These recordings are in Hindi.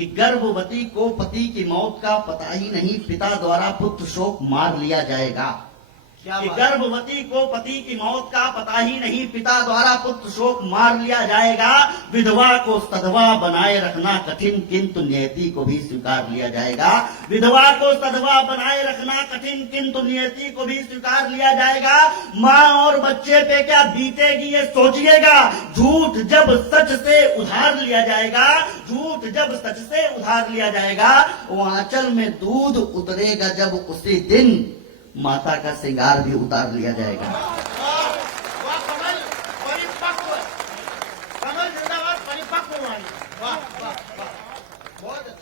कि गर्भवती को पति की मौत का पता ही नहीं, पिता द्वारा पुत्र शोक मार लिया जाएगा। कि गर्भवती को पति की मौत का पता ही नहीं, पिता द्वारा पुत्र शोक मार लिया जाएगा। विधवा को सधवा बनाए रखना कठिन, किंतु नियति को भी स्वीकार लिया जाएगा। विधवा को सधवा बनाए रखना कठिन, किंतु नियति को भी स्वीकार लिया जाएगा। माँ और बच्चे पे क्या बीतेगी ये सोचिएगा। झूठ जब सच से उधार लिया जाएगा, झूठ जब सच से उधार लिया जाएगा, वो आंचल में दूध उतरेगा जब उसी दिन माता का श्रृंगार भी उतार लिया जाएगा।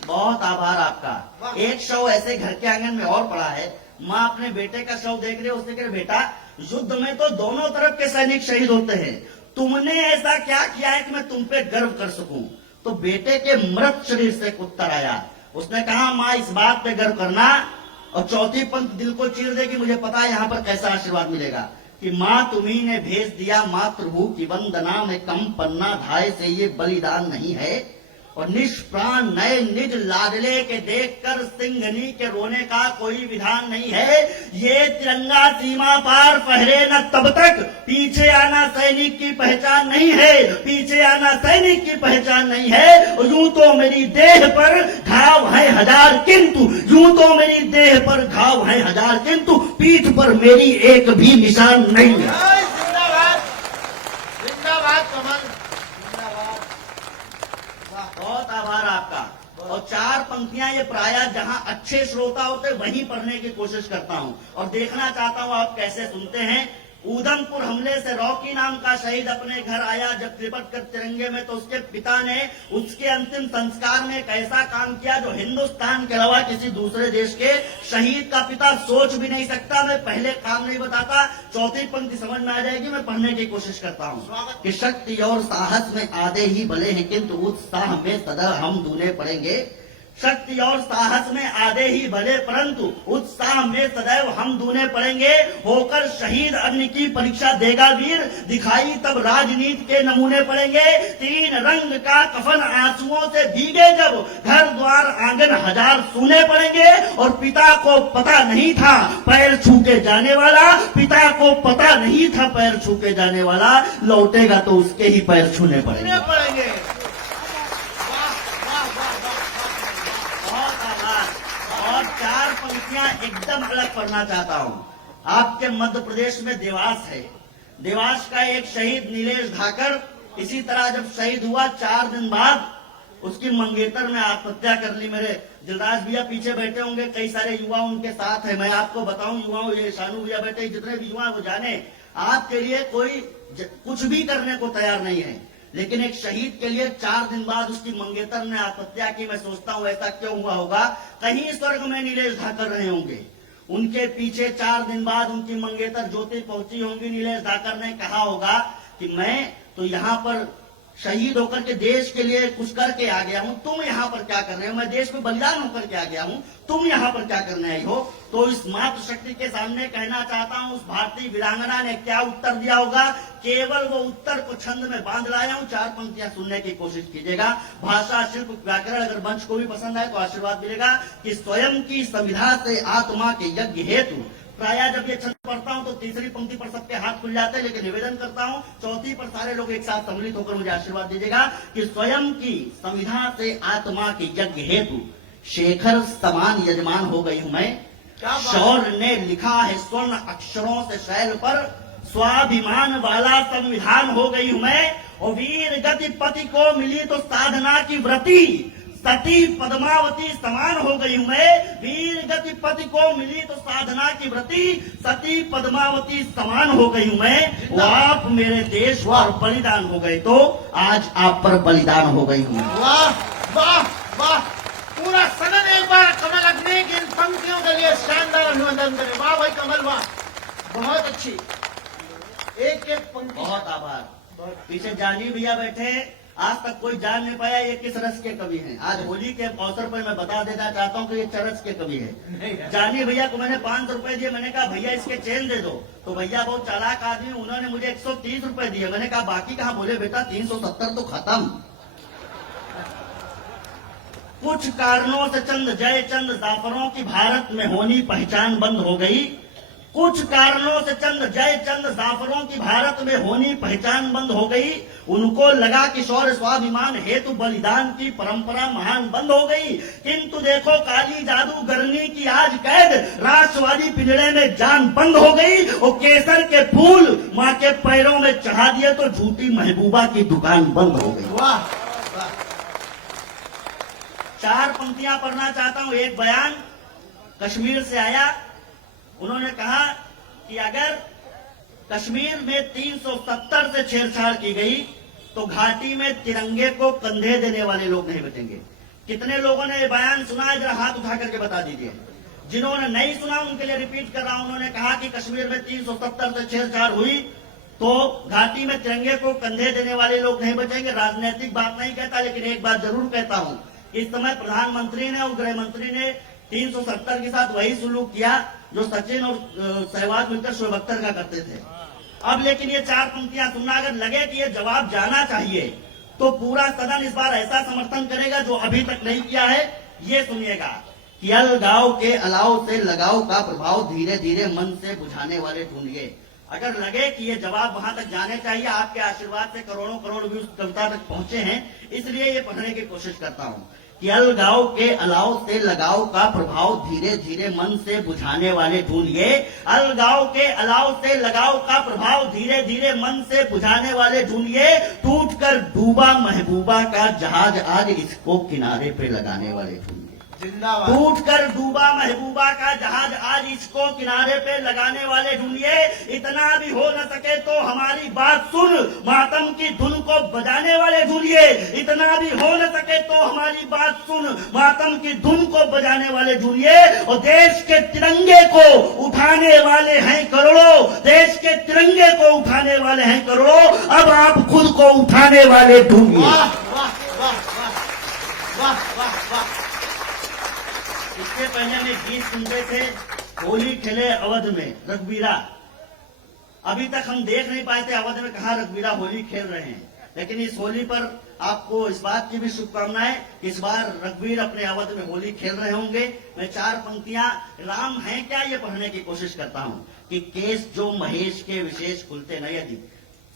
बहुत आभार आपका। एक शव ऐसे घर के आंगन में और पड़ा है। माँ अपने बेटे का शव देख रही है, उसने कहा बेटा युद्ध में तो दोनों तरफ के सैनिक शहीद होते हैं, तुमने ऐसा क्या किया है कि मैं तुम पे गर्व कर सकूं। तो बेटे के मृत शरीर से उत्तर आया। उसने कहा माँ इस बात पे गर्व करना, और चौथी पंक्ति दिल को चीर देगी, मुझे पता है यहाँ पर कैसा आशीर्वाद मिलेगा, कि माँ तुम्ही ने भेज दिया मातृभू की वंदना में, कम पन्ना धाय से ये बलिदान नहीं है। और निष्प्राण नए निज लाडले के देखकर सिंघनी के रोने का कोई विधान नहीं है। ये तिरंगा सीमा पार फहरे न तब तक पीछे आना सैनिक की पहचान नहीं है, पीछे आना सैनिक की पहचान नहीं है। और यूं तो मेरी देह पर घाव है हजार, किंतु यूं तो मेरी देह पर घाव है हजार, किंतु पीठ पर मेरी एक भी निशान नहीं है। बहुत आभार आपका। और चार पंक्तियां ये प्रायः जहां अच्छे श्रोता होते वहीं पढ़ने की कोशिश करता हूं और देखना चाहता हूं आप कैसे सुनते हैं। ऊधमपुर हमले से रॉकी नाम का शहीद अपने घर आया जब लिपट कर तिरंगे में, तो उसके पिता ने उसके अंतिम संस्कार में एक ऐसा काम किया जो हिंदुस्तान के अलावा किसी दूसरे देश के शहीद का पिता सोच भी नहीं सकता। मैं पहले काम नहीं बताता, चौथी पंक्ति समझ में आ जाएगी, मैं पढ़ने की कोशिश करता हूँ। कि शक्ति और साहस में आधे ही भले हैं, किंतु उत्साह में सदा हम दूने पड़ेंगे। शक्ति और साहस में आधे ही भले, परंतु उत्साह में सदैव हम दूने पड़ेंगे। होकर शहीद अग्नि की परीक्षा देगा वीर, दिखाई तब राजनीति के नमूने पड़ेंगे। तीन रंग का कफन आंसुओं से भीगे जब, घर द्वार आंगन हजार सूने पड़ेंगे। और पिता को पता नहीं था पैर छू के जाने वाला, पिता को पता नहीं था पैर छू के जाने वाला, लौटेगा तो उसके ही पैर छूने पड़ेंगे। चार पंक्तियां एकदम अलग पढ़ना चाहता हूं। आपके मध्य प्रदेश में देवास है, देवास का एक शहीद नीलेश धाकर इसी तरह जब शहीद हुआ 4 दिन बाद उसकी मंगेतर में आत्महत्या कर ली। मेरे दिलराज भैया पीछे बैठे होंगे, कई सारे युवा उनके साथ है। मैं आपको बताऊं युवाओं, ये शानू भैया बैठे, जितने भी युवा वो जाने आपके लिए कोई कुछ भी करने को तैयार नहीं है, लेकिन एक शहीद के लिए 4 दिन बाद उसकी मंगेतर ने आत्महत्या की। मैं सोचता हूं ऐसा क्यों हुआ होगा, कहीं स्वर्ग में नीलेश धाकर रहे होंगे। उनके पीछे 4 दिन बाद उनकी मंगेतर ज्योति पहुंची होंगी। नीलेश धाकर ने कहा होगा कि मैं तो यहाँ पर शहीद होकर के देश के लिए कुछ करके आ गया हूं, तुम यहाँ पर क्या कर रहे हो, मैं देश में बलिदान होकर के आ गया हूं, तुम यहाँ पर क्या करने आई हो। तो इस मातृ शक्ति के सामने कहना चाहता हूं, उस भारतीय वीरांगना ने क्या उत्तर दिया होगा, केवल वो उत्तर को छंद में बांध लाया हूं। 4 पंक्तियां सुनने की कोशिश कीजिएगा। भाषा शिल्प व्याकरण अगर मंच को भी पसंद आए तो आशीर्वाद मिलेगा। कि स्वयं की संविधा से आत्मा के यज्ञ हेतु, प्रायः जब ये छंद पढ़ता हूं तो तीसरी पंक्ति पर सबके हाथ खुल जाते हैं, लेकिन निवेदन करता हूं चौथी पर सारे लोग एक साथ सम्मिलित होकर मुझे आशीर्वाद दीजिएगा। कि स्वयं की संविधा से आत्मा के यज्ञ हेतु शेखर समान यजमान हो गई हूं मैं। शौर्य ने लिखा है स्वर्ण अक्षरों से शैल पर, स्वाभिमान वाला संविधान हो गई हूं मैं। और वीर गति पति को मिली तो साधना की व्रति, सती पद्मावती समान हो गई हूं मैं। वीर गति पति को मिली तो साधना की व्रति, सती पद्मावती समान हो गई हूं मैं। वो आप मेरे देश पर बलिदान हो गए तो आज आप पर बलिदान हो गई हूं। वाह वाह वाह, पूरा सदन एक बार कमल अग्नि की इन पंक्तियों के लिए शानदार अभिनंदन करें। वाह भाई कमल, वाह, बहुत अच्छी। एक एक पंक्ति। बहुत आभार। पीछे जानी भैया बैठे, आज तक कोई जान नहीं पाया ये किस रस के कवि हैं। आज होली के अवसर पर मैं बता देना चाहता हूँ कि ये चरस के कवि है। जानी भैया को मैंने 500 रुपए दिए, मैंने कहा भैया इसके चेन दे दो, तो भैया बहुत चालाक आदमी, उन्होंने मुझे 130 रुपए दिए। मैंने कहा बाकी कहाँ, बोले बेटा 370 तो खत्म। कुछ कारणों से चंद जयचंद जाफरों की भारत में होनी पहचान बंद हो गई। कुछ कारणों से चंद जयचंद जाफरों की भारत में होनी पहचान बंद हो गई। उनको लगा कि शौर्य स्वाभिमान हेतु बलिदान की परंपरा महान बंद हो गई। किंतु देखो काली जादूगरनी की आज कैद, राष्ट्रवादी पिंजड़े में जान बंद हो गई। और केसर के फूल माँ के पैरों में चढ़ा दिए तो झूठी महबूबा की दुकान बंद हो गई। वाह वाह। 4 पंक्तियां पढ़ना चाहता हूं। एक बयान कश्मीर से आया। उन्होंने कहा कि अगर कश्मीर में 370 से छेड़छाड़ की गई तो घाटी में तिरंगे को कंधे देने वाले लोग नहीं बचेंगे। कितने लोगों ने ये बयान सुना है, जरा हाथ उठा करके बता दीजिए। जिन्होंने नहीं सुना उनके लिए रिपीट कर रहा हूं। उन्होंने कहा कि कश्मीर में 370 से छेड़छाड़ हुई तो घाटी में तिरंगे को कंधे देने वाले लोग नहीं बचेंगे। राजनीतिक बात नहीं कहता, लेकिन एक बात जरूर कहता हूं। इस समय प्रधानमंत्री ने और गृह मंत्री ने 370 के साथ वही सुलूक किया जो सचिन और सहवाग मिलकर शोएब अख्तर का करते थे। अब लेकिन ये 4 पंक्तियां सुनना, अगर लगे कि ये जवाब जाना चाहिए तो पूरा सदन इस बार ऐसा समर्थन करेगा जो अभी तक नहीं किया है। ये सुनिएगा कि अलगाव के अलाव से लगाव का प्रभाव धीरे धीरे मन से बुझाने वाले ढूंढिए। अगर लगे कि ये जवाब वहां तक जाने चाहिए, आपके आशीर्वाद से करोड़ों करोड़ व्यूज कविता तक पहुंचे हैं, इसलिए ये पढ़ने की कोशिश करता हूं कि अलगाव के अलाव से लगाव का प्रभाव धीरे धीरे मन से बुझाने वाले ढूंढिए। अलगाव के अलाव से लगाव का प्रभाव धीरे धीरे मन से बुझाने वाले ढूंढिए। टूटकर डूबा महबूबा का जहाज आज इसको किनारे पे लगाने वाले ढूंढिए। जिंदाबाद। टूटकर डूबा महबूबा का जहाज आज इसको किनारे पे लगाने वाले ढूंढिए। इतना भी हो न सके तो हमारी बात सुन, मातम की धुन को बजाने वाले ढूंढिए। इतना भी हो न सके तो हमारी बात सुन, मातम की धुन को बजाने वाले ढूंढिए। और देश के तिरंगे को उठाने वाले हैं करोड़ों, देश के तिरंगे को उठाने वाले हैं करोड़ों। अब आप खुद को उठाने वाले ढूंढिए। वाह वाह वाह वाह वाह वाह वाह। इससे पहले हम एक गीत सुनते थे, होली खेले अवध में रघुवीरा। अभी तक हम देख नहीं पाए थे अवध में कहा रघुवीरा होली खेल रहे हैं, लेकिन इस होली पर आपको इस बात की भी शुभकामनाएं, इस बार रघुवीर अपने अवध में होली खेल रहे होंगे। मैं 4 पंक्तियां राम हैं क्या ये पढ़ने की कोशिश करता हूं कि केस जो महेश के विशेष खुलते न यदि।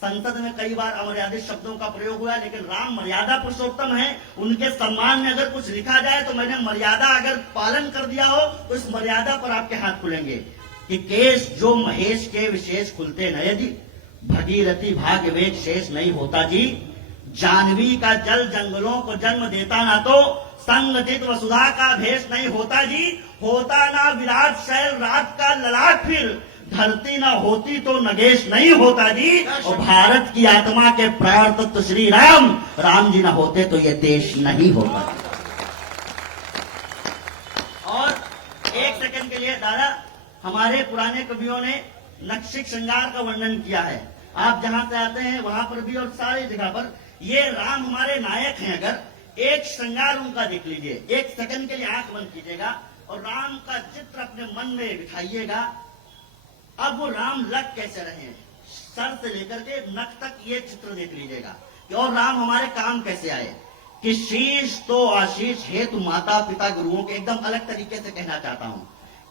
संसद में कई बार अमर्यादित शब्दों का प्रयोग हुआ, लेकिन राम मर्यादा पुरुषोत्तम है। उनके सम्मान में अगर कुछ लिखा जाए तो मैंने मर्यादा अगर पालन कर दिया हो तो इस मर्यादा पर आपके हाथ खुलेंगे कि केस जो महेश के विशेष खुलते न यदि, भगीरथी भाग्य वेग शेष नहीं होता जी। जानवी का जल जंगलों को जन्म देता ना तो संगठित वसुधा का भेष नहीं होता जी। होता ना विराट शैल रात का ललाट, फिर धरती ना होती तो नगेश नहीं होता जी। और भारत की आत्मा के प्राण तत्व श्री राम, राम जी ना होते तो ये देश नहीं होता। और 1 सेकंड के लिए दादा, हमारे पुराने कवियों ने नक्शिक श्रृंगार का वर्णन किया है। आप जहां से आते हैं वहां पर भी और सारी जगह पर ये राम हमारे नायक हैं। अगर एक श्रृंगार उनका देख लीजिए, 1 सेकंड के लिए आंख बंद कीजिएगा और राम का चित्र अपने मन में बिठाइएगा। अब वो राम लग कैसे रहे हैं, सर से लेकर के नख तक ये चित्र देख लीजिएगा कि और राम हमारे काम कैसे आए कि शीश तो आशीष हेतु माता पिता गुरुओं के, एकदम अलग तरीके से कहना चाहता हूं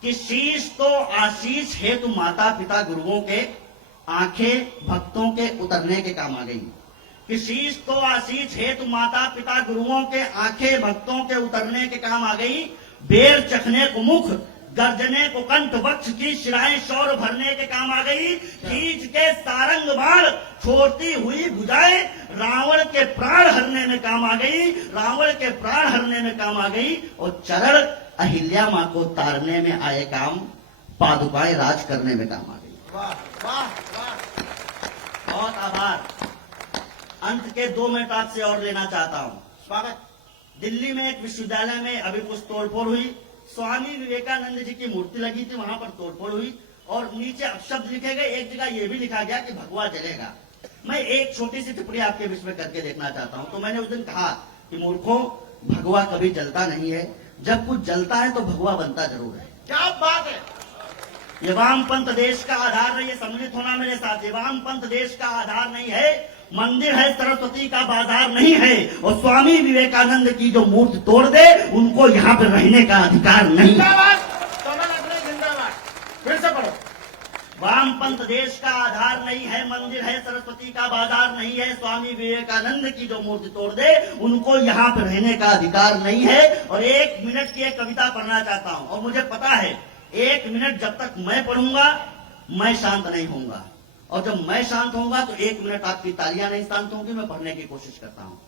कि शीश तो आशीष हेतु माता पिता गुरुओं के, आंखें भक्तों के उतरने के काम आ गई। कि शीश तो आशीष हेतु माता पिता गुरुओं के, आंखें भक्तों के उतरने के काम आ गई। बेर चखने को मुख, गर्जने को कंठ, वक्ष की शिराएं शौर भरने के काम आ गई। खींच के सारंग बाण छोड़ती हुई भुजाएं रावण के प्राण हरने में काम आ गई, रावण के प्राण हरने में काम आ गई। और चरण अहिल्या मां को तारने में आए काम, पादुकाएं राज करने में काम आ गई। वाह वाह वाह। बहुत आभार। अंत के 2 मिनट आपसे और लेना चाहता हूं। स्वागत। दिल्ली में एक विश्वविद्यालय में अभी कुछ तोड़फोड़ हुई। स्वामी विवेकानंद जी की मूर्ति लगी थी, वहां पर तोड़फोड़ हुई और नीचे अपशब्द लिखे गए। एक जगह यह भी लिखा गया कि भगवा जलेगा। मैं एक छोटी सी टिप्पणी आपके बीच में करके देखना चाहता हूं। तो मैंने उस दिन कहा कि मूर्खों, भगवा कभी जलता नहीं है, जब कुछ जलता है तो भगवा बनता जरूर है। क्या बात है। ये वामपंथ देश का आधार नहीं है, सम्मिलित होना मेरे साथ। ये वामपंथ देश का आधार नहीं है, मंदिर है, सरस्वती का बाजार नहीं है। और स्वामी विवेकानंद की जो मूर्ति तोड़ दे उनको यहाँ पे रहने का अधिकार नहीं। जिंदाबाद कमल अग्नि जिंदाबाद। फिर से पढ़ो। वामपंथ देश का आधार नहीं है, मंदिर है, सरस्वती का बाजार नहीं है, स्वामी विवेकानंद की जो मूर्ति तोड़ दे उनको यहाँ पे रहने का अधिकार नहीं है। और 1 मिनट की एक कविता पढ़ना चाहता हूँ, और मुझे पता है 1 मिनट जब तक मैं पढ़ूंगा मैं शांत नहीं होऊंगा, और जब मैं शांत होऊंगा तो 1 मिनट आपकी तालियां नहीं शांत होंगी। मैं पढ़ने की कोशिश करता हूँ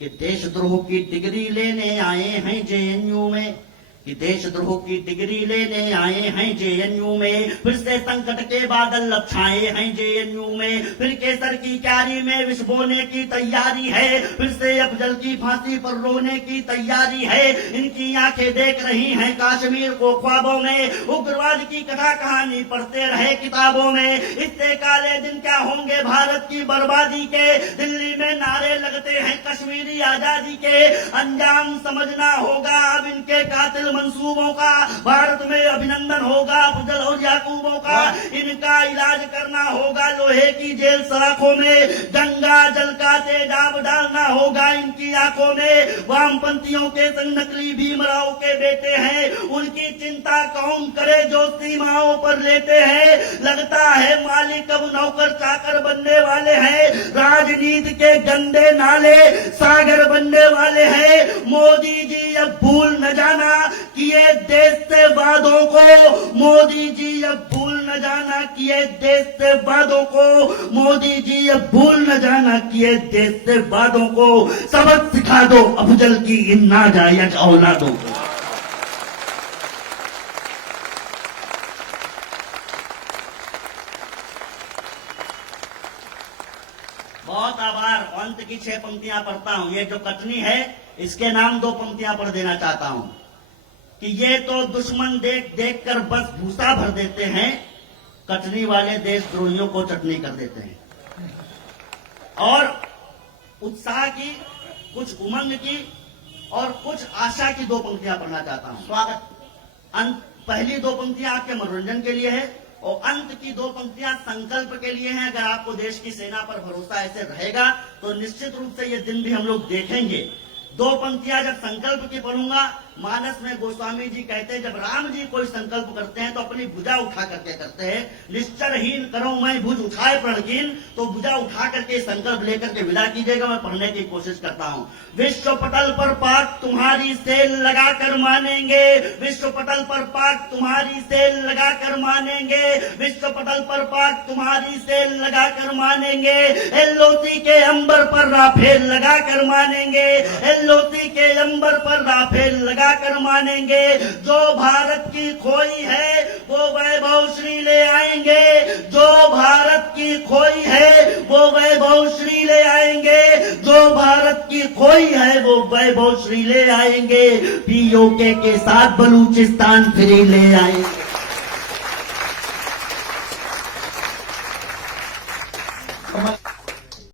कि देशद्रोह की डिग्री लेने आए हैं जेएनयू में, कि देशद्रोह की डिग्री लेने आए हैं जेएनयू में, फिर से संकट के बादल छाए हैं जेएनयू में, फिर केसर की क्यारी में विष बोने की तैयारी है, फिर से अफजल की फांसी पर रोने की तैयारी है। इनकी आंखें देख रही हैं कश्मीर को ख्वाबों में, उग्रवाद की कथा कहानी पढ़ते रहे किताबों में। इससे काले दिन क्या होंगे भारत की बर्बादी के, दिल्ली में नारे लगते हैं कश्मीरी आजादी के, अंजाम समझना होगा अब इनके कातिल मंसूबों का, भारत में अभिनंदन होगा अफजल और याकूबों का, इनका इलाज करना होगा लोहे की जेल सलाखों में, गंगा जल का तेजाब डालना होगा इनकी आंखों में। वामपंथियों के संग नकली भीमराव के बेटे हैं, उनकी चिंता कौन करे जो सीमाओं पर लेते हैं। लगता है मालिक अब नौकर चाकर बनने वाले हैं, राजनीति के गंदे नाले सागर बनने वाले हैं। मोदी जी अब भूल न जाना किए देश से वादों को, मोदी जी अब भूल न जाना किए देश से वादों को, मोदी जी अब भूल न जाना किए देश से वादों को। सबक सिखा दो अफजल की इन नाजायज औलादों को। बहुत आभार। अंत की 6 पंक्तियां पढ़ता हूं। ये जो कटनी है इसके नाम 2 पंक्तियां पढ़ देना चाहता हूं कि ये तो दुश्मन देख देख कर बस भूसा भर देते हैं, कटनी वाले देशद्रोहियों को चटनी कर देते हैं। और उत्साह की, कुछ उमंग की और कुछ आशा की 2 पंक्तियां पढ़ना चाहता हूं। स्वागत। पहली 2 पंक्तियां आपके मनोरंजन के लिए है और अंत की 2 पंक्तियां संकल्प के लिए हैं। अगर आपको देश की सेना पर भरोसा ऐसे रहेगा तो निश्चित रूप से ये दिन भी हम लोग देखेंगे। 2 पंक्तियां जब संकल्प की पढ़ूंगा, मानस में गोस्वामी जी कहते हैं जब राम जी कोई संकल्प करते हैं तो अपनी भुजा उठा करके करते हैं। निश्चरहीन करो मैं भुज उठाए प्रणकीन, तो भुजा उठा करके संकल्प लेकर के विदा कीजिएगा। मैं पढ़ने की कोशिश करता हूं। विश्व पटल पर पाक तुम्हारी सेल लगाकर मानेंगे, विश्व पटल पर पाक तुम्हारी सेल लगाकर मानेंगे, विश्व पटल पर पाक तुम्हारी सेल लगाकर मानेंगे। एलओसी के अंबर पर राफेल लगाकर मानेंगे, एलओसी के अंबर पर राफेल लगा कर मानेंगे। जो भारत की खोई है वो वैभव श्री ले आएंगे, जो भारत की खोई है वो वैभव श्री ले आएंगे, जो भारत की खोई है वो वैभव श्री ले आएंगे। पीओके के साथ बलूचिस्तान फ्री ले आएंगे।